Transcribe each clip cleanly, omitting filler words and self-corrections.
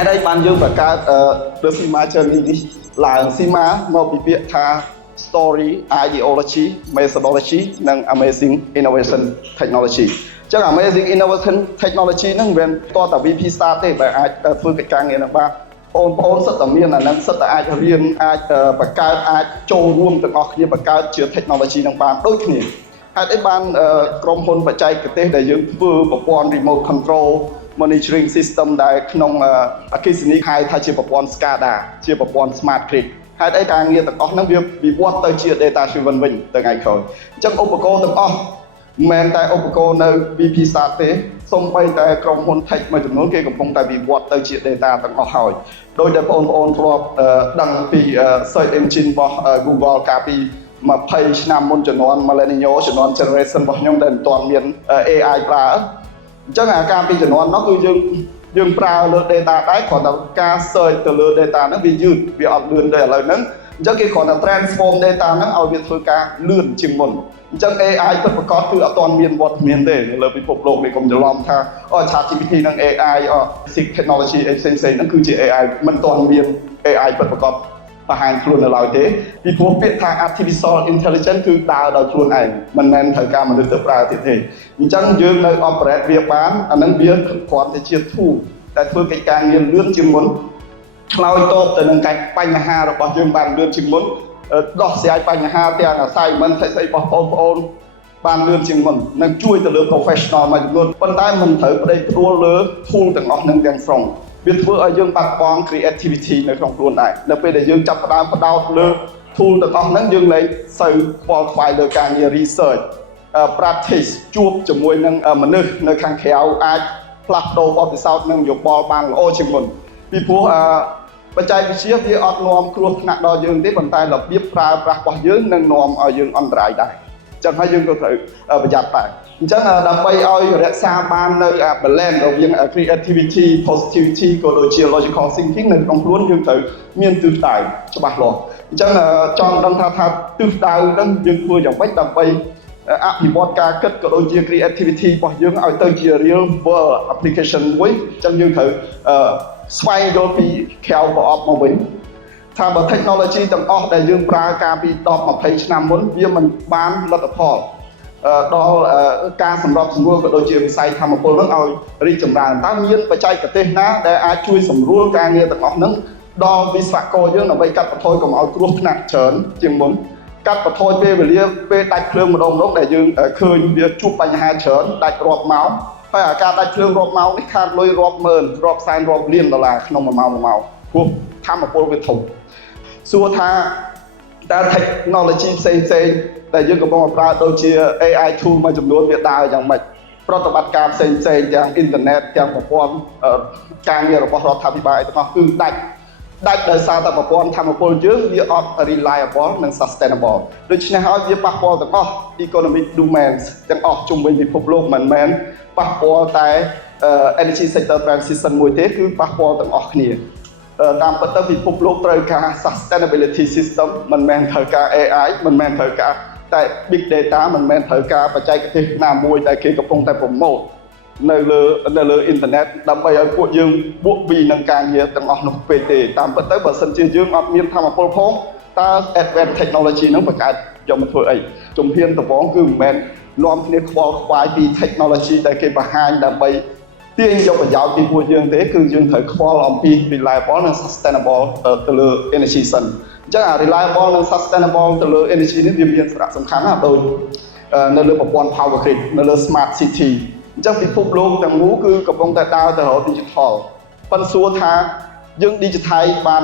ហើយđâyបានយើងបង្កើតDecima Journey នេះឡើង Decima មកពីពាក្យថា Story Ideology Methodology និង Amazing Innovation Technology ចឹង Amazing Innovation Technology ហ្នឹងវាមិនតតែ VP Start ទេបើអាចធ្វើកិច្ចការងារនឹងបានបងប្អូនសិតតែមានអាហ្នឹងសិតតែអាចរៀនអាចបង្កើតអាចចូលរួមទាំងអស់គ្នាបង្កើតជា technology នឹងបានដូចគ្នាហើយអីបានក្រុមហ៊ុនបច្ចេកទេសដែលយើងធ្វើប្រព័ន្ធ remote control monitoring system ដែលក្នុងអគ្គិសនីហៅថាជាប្រព័ន្ធ SCADA ជាប្រព័ន្ធ smart grid ហេតុអីការងារទាំងអស់ហ្នឹងវាវិវត្តទៅជា data driven វិញទៅថ្ងៃក្រោយអញ្ចឹងឧបករណ៍ទាំងអស់មិនមែនតែឧបករណ៍នៅ VP Start ទេសូម្បីតែក្រុមហ៊ុន Tech មួយចំនួនគេកំពុងតែវិវត្តទៅជា data ទាំងអស់ហើយដោយតែបងប្អូនធ្លាប់ដឹងពី search engine របស់ Google កាលពី20ឆ្នាំមុនជំនាន់ Millennial ជំនាន់ generation របស់ខ្ញុំដែលមិនទាន់មាន AI ប្រើអញ្ចឹងអាការពីជំនាន់នោះគឺយើងប្រើលើ data ដែរគ្រាន់តែការ search ទៅលើ data ហ្នឹងវាយឺតវាអត់លឿនដូចឥឡូវហ្នឹងអញ្ចឹងគេគ្រាន់តែ transform data ហ្នឹងឲ្យវាធ្វើការលឿនជាងមុនអញ្ចឹង AI ពិតប្រាកដគឺអត់ទាន់មានវត្តមានទេនៅលើពិភពលោកនេះកុំច្រឡំថាChatGPT និង AI SIG technology អីផ្សេងៗហ្នឹងគឺជា AI មិនទាន់មាន AI ពិតប្រាកដបង្ហាញខ្លួននៅឡើយទេពីព្រោះពាក្យថា artificial intelligence គឺដើរដោយខ្លួនឯងមិនមែនត្រូវការមនុស្សទៅប្រើទៀតទេអញ្ចឹងយើងនៅ operate វាបានអានឹងវាគ្រាន់តែជា tool តែធ្វើកិច្ចការងារលឿនជាងមុនឆ្លើយតបទៅនឹងបញ្ហារបស់យើងបានលឿនជាងមុនដោះស្រាយបញ្ហាទាំង assignment ស្អីរបស់បងប្អូនបានលឿនជាងមុននឹងជួយទៅលើ professional មួយចំនួនប៉ុន្តែមិនត្រូវប្តេជ្ញាលើ tool ទាំងអស់នឹងទាំងស្រុងវាធ្វើឲ្យយើងបាត់បង់ creativity នៅក្នុងខ្លួនដែរនៅពេលដែលយើងចាប់ផ្ដើមបដោតលើ tool ទាំងអស់ហ្នឹងយើងលែងសូវខ្វល់ខ្វាយលើការងារ research practice ជួបជាមួយនឹងមនុស្សនៅខាងក្រៅអាចផ្លាស់ប្ដូរបទពិសោធន៍និងយោបល់បានល្អជាងមុនពីព្រោះបច្ចេកវិទ្យាវាអត់នាំគ្រោះថ្នាក់ដល់យើងទេប៉ុន្តែរបៀបប្រើប្រាស់របស់យើងនឹងនាំឲ្យយើងអន្តរាយដែរអញ្ចឹងហើយយើងក៏ត្រូវប្រយ័ត្នដែរអញ្ចឹងដើម្បីឲ្យរក្សាបាននៅ balance រវាង creativity positivity ក៏ដូចជា logical thinking នៅក្នុងខ្លួនយើងត្រូវមានទិសដៅច្បាស់លាស់អញ្ចឹងចង់ដឹងថាទិសដៅហ្នឹងយើងធ្វើយ៉ាងម៉េចដើម្បីអភិវឌ្ឍការគិតក៏ដូចជា creativity របស់យើងឲ្យទៅជា real world application មួយអញ្ចឹងយើងត្រូវស្វែងយល់ពីក្រៅប្រអប់មកវិញថាបើ technology ទាំងអស់ដែលយើងប្រើកាលពី10-20ឆ្នាំមុនវាមិនបានលទ្ធផលដល់ការសម្របសម្រួលក៏ដូចជាវិស័យធម្មពលនោះឲ្យរីកចម្រើនតើមានបច្ចេកទេសណាដែលអាចជួយសម្រួលការងារទាំងអស់នោះដល់វិស្វករយើងដើម្បីកាត់បន្ថយកុំឲ្យគ្រោះថ្នាក់ច្រើនជាងមុនកាត់បន្ថយពេលវេលាពេលដាច់ភ្លើងម្ដងដែលយើងឃើញវាជួបបញ្ហាច្រើនដាច់រាប់ម៉ោងហើយអាការដាច់ភ្លើងរាប់ម៉ោងនេះខាតលុយរាប់ម៉ឺនរាប់សែនរាប់លានដុល្លារក្នុង1ម៉ោងព្រោះធម្មពលវាធំសួរថាតើ technology ផ្សេងដែលយើងកំពុងប្រើដូចជា AI tool មួយចំនួនវាដើរយ៉ាងម៉េចប្រតិបត្តិការផ្សេងទាំងអ៊ីនធឺណិតទាំងប្រព័ន្ធការងាររបស់រដ្ឋាភិបាលទាំងអស់គឺដាច់ដោយសារតែប្រព័ន្ធធម្មពលយើងវាអត់ reliable និង sustainable ដូច្នេះហើយវាប៉ះពាល់ទាំងអស់ economic domains ទាំងអស់ជុំវិញពិភពលោកមិនមែនប៉ះពាល់តែ energy sector transition មួយទេគឺប៉ះពាល់ទាំងអស់គ្នាតាមពិតទៅពិភពលោកត្រូវការ sustainability system មិនមែនត្រូវការ AI មិនមែនត្រូវការតែ big data មិនមែនត្រូវការបច្ចេកទេសណាមួយដែលគេកំពុងតែ promote នៅលើអ៊ីនធឺណិតដើម្បីឲ្យពួកយើងបួកពីនឹងការងារទាំងអស់នោះពេកទេតាមពិតទៅបើសិនជាយើងអត់មានធម៌ពលផងតើ advanced technology ហ្នឹងបង្កើតយកមកធ្វើអីជំហានដំបូងគឺមិនមែននាំគ្នាខ្វល់ខ្វាយពី technology ដែលគេបង្ហាញដើម្បីទាញយកប្រយោជន៍ពីពួកយើងទេគឺយើងត្រូវខ្វល់អំពី reliable និង sustainable ទៅលើ energy សិនអញ្ចឹង reliable និង sustainable ទៅលើ energy នេះវាមានសារៈសំខាន់ណាស់ដូចនៅលើប្រព័ន្ធ power grid នៅលើ smart city អញ្ចឹងពិភពលោកទាំងមូលគឺកំពុងតែដើរទៅរក digital ប៉ុន្តែសួរថាយើង digital បាន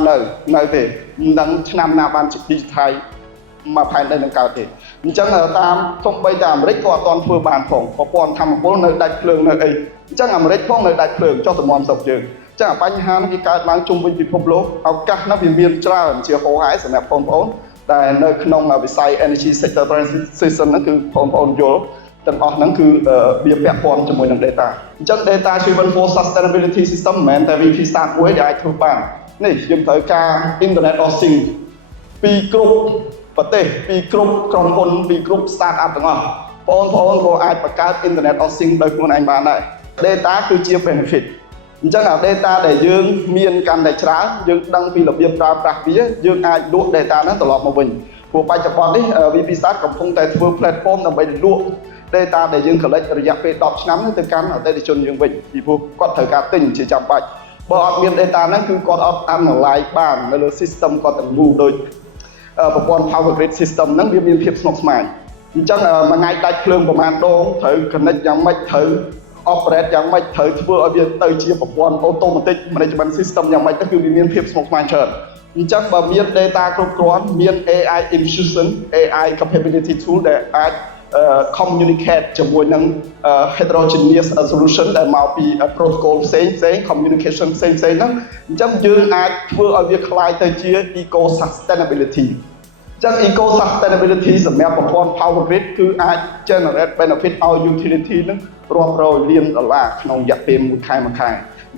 នៅទេមិនដឹងឆ្នាំណាបាន digital មកផែនដីនឹងកើតទេអញ្ចឹងតាមសូម្បីតែអាមេរិកក៏អត់ទាន់ធ្វើបានផងប្រព័ន្ធធម្មពលនៅដាច់ភ្លើងនៅអីអញ្ចឹងអាមេរិកផងនៅដាច់ភ្លើងចុះតំបន់ស្រុកយើងអញ្ចឹងបញ្ហានេះវាកើតឡើងជុំវិញពិភពលោកឱកាសនោះវាមានច្រើនជាហូរហែសម្រាប់បងប្អូនតែនៅក្នុងវិស័យ energy sector transition ហ្នឹងគឺបងប្អូនយល់ទាំងអស់ហ្នឹងគឺវាពាក់ព័ន្ធជាមួយនឹង data អញ្ចឹង data driven for sustainability system មិនមែនតែ VP Start មួយដែលអាចធ្វើបាននេះយើងត្រូវការ Internet of Things ពីគ្រប់ប្រទេសពីគ្រប់ក្រុមហ៊ុនពីគ្រប់ start up ទាំងអស់បងប្អូនក៏អាចបង្កើត Internet of Things ដោយខ្លួនឯងបានដែរ data គឺជា benefit អញ្ចឹងអា data ដែលយើងមានកាន់តែច្រើនយើងដឹងពីរបៀបប្រើប្រាស់វាយើងអាចលក់ data ហ្នឹងត្រឡប់មកវិញព្រោះបច្ចុប្បន្ននេះ VPSAT កំពុងតែធ្វើ platform ដើម្បីលក់ data ដែលយើង collect រយៈពេល10ឆ្នាំទៅកាន់អតិថិជនយើងវិញពីព្រោះគាត់ត្រូវការទិញជាចាំបាច់បើអត់មាន data ហ្នឹងគឺគាត់អត់ analyze បាននៅលើ system គាត់ទាំងមូលដូចប្រព័ន្ធ power grid system ហ្នឹងវាមានភាពស្មុគស្មាញអញ្ចឹងមួយថ្ងៃដាច់ភ្លើងប្រហែលដងត្រូវ connect យ៉ាងម៉េចត្រូវ operate យ៉ាងម៉េចត្រូវធ្វើឲ្យវាទៅជាប្រព័ន្ធ automatic management system យ៉ាងម៉េចទៅគឺវាមានភាពស្មុគស្មាញច្រើនអញ្ចឹងបើមាន data គ្រប់គ្រាន់មាន AI infusion AI capability tool ដែលអាចcommunicate ជាមួយនឹង heterogeneous solution ដែលមកពី protocol ផ្សេង communication ផ្សេងហ្នឹងអញ្ចឹងយើងអាចធ្វើឲ្យវាคล้ายទៅជា eco sustainability អញ្ចឹង eco sustainability សម្រាប់ប្រព័ន្ធ power grid គឺអាច generate benefit ឲ្យ utility នឹងរាប់រយលានដុល្លារក្នុងរយៈពេលមួយខែអញ្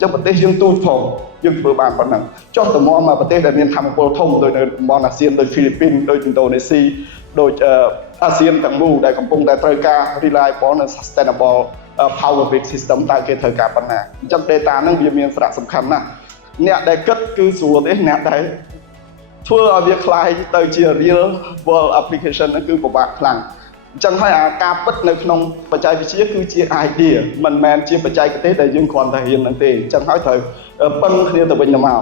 ចឹងប្រទេសយើងទូចផងយើងធ្វើបានប៉ុណ្ណឹងចុះទៅមកប្រទេសដែលមានថាមពលធំដូចនៅតំបន់អាស៊ានដូចហ្វីលីពីនដូចឥណ្ឌូនេស៊ីដូចអាស៊ានទាំងមូលដែលកំពុងតែត្រូវការ reliable និង sustainable power grid system តើគេត្រូវការប៉ុណ្ណាអញ្ចឹង data ហ្នឹងវាមានសារៈសំខាន់ណាស់អ្នកដែលគិតគឺស្រួលទេអ្នកដែលធ្វើឲ្យវាคล้ายទៅជា real world application ហ្នឹងគឺពិបាកខ្លាំងអញ្ចឹងហើយអាការពិតនៅក្នុងបច្ចេកវិទ្យាគឺជា idea មិនមែនជាបច្ចេកទេសដែលយើងគ្រាន់តែរៀនហ្នឹងទេអញ្ចឹងហើយត្រូវពឹងគ្នាទៅវិញទៅមក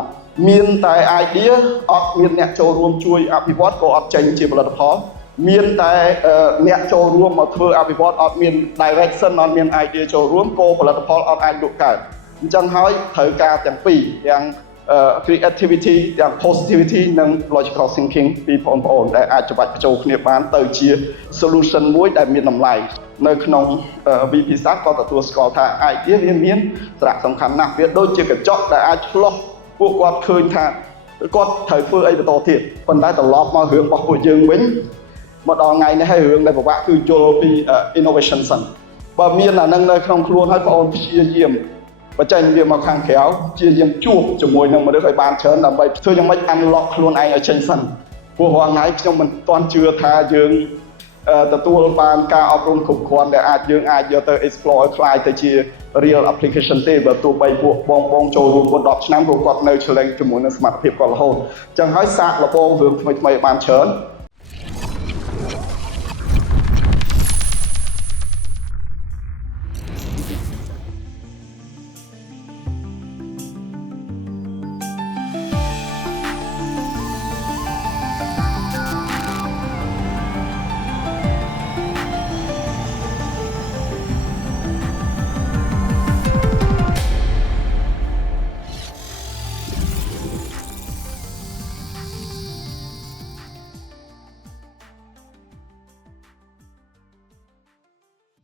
មានតែ idea អត់មានអ្នកចូលរួមជួយអភិវឌ្ឍក៏អត់ចេញជាផលិតផលមានតែអ្នកចូលរួមមកធ្វើអភិវឌ្ឍអត់មាន direction អត់មាន idea ចូលរួមក៏ផលិតផលអត់អាចលក់កើតអញ្ចឹងហើយត្រូវការទាំងពីរទាំងcreativity ទាំង positivity និង logical thinking ពីបងប្អូនដែលអាចច្របាច់បញ្ចូលគ្នាបានទៅជា solution មួយដែលមានតម្លៃនៅក្នុង VPSAT ក៏ទទួលស្គាល់ថា idea វាមានសារៈសំខាន់ណាស់វាដូចជាកញ្ចក់ដែលអាចឆ្លោះពួកគាត់ឃើញថាគាត់ត្រូវធ្វើអីបន្តទៀតប៉ុន្តែត្រឡប់មករឿងរបស់ពួកយើងវិញមកដល់ថ្ងៃនេះហើយរឿងដែលពិបាកគឺយល់ពី innovation សិនបើមានអានឹងនៅក្នុងខ្លួនហើយបងប្អូនព្យាយាមបញ្ចេញវាមកខាងក្រៅជាយើងជួបជាមួយនឹងមនុស្សឲ្យបានច្រើនដើម្បីធ្វើយ៉ាងម៉េច unlock ខ្លួនឯងឲ្យចេញសិនព្រោះរាល់ថ្ងៃខ្ញុំមិនទាន់ជឿថាយើងទទួលបានការអប់រំគ្រប់គ្រាន់ដែលយើងអាចយកទៅ explore ឲ្យคล้ายទៅជា real application ទេបើទោះបីពួកបងចូលរួមគាត់10ឆ្នាំពួកគាត់នៅ challenge ជាមួយនឹងសមត្ថភាពគាត់រហូតអញ្ចឹងហើយសាកល្បងរឿងថ្មីៗបានច្រើន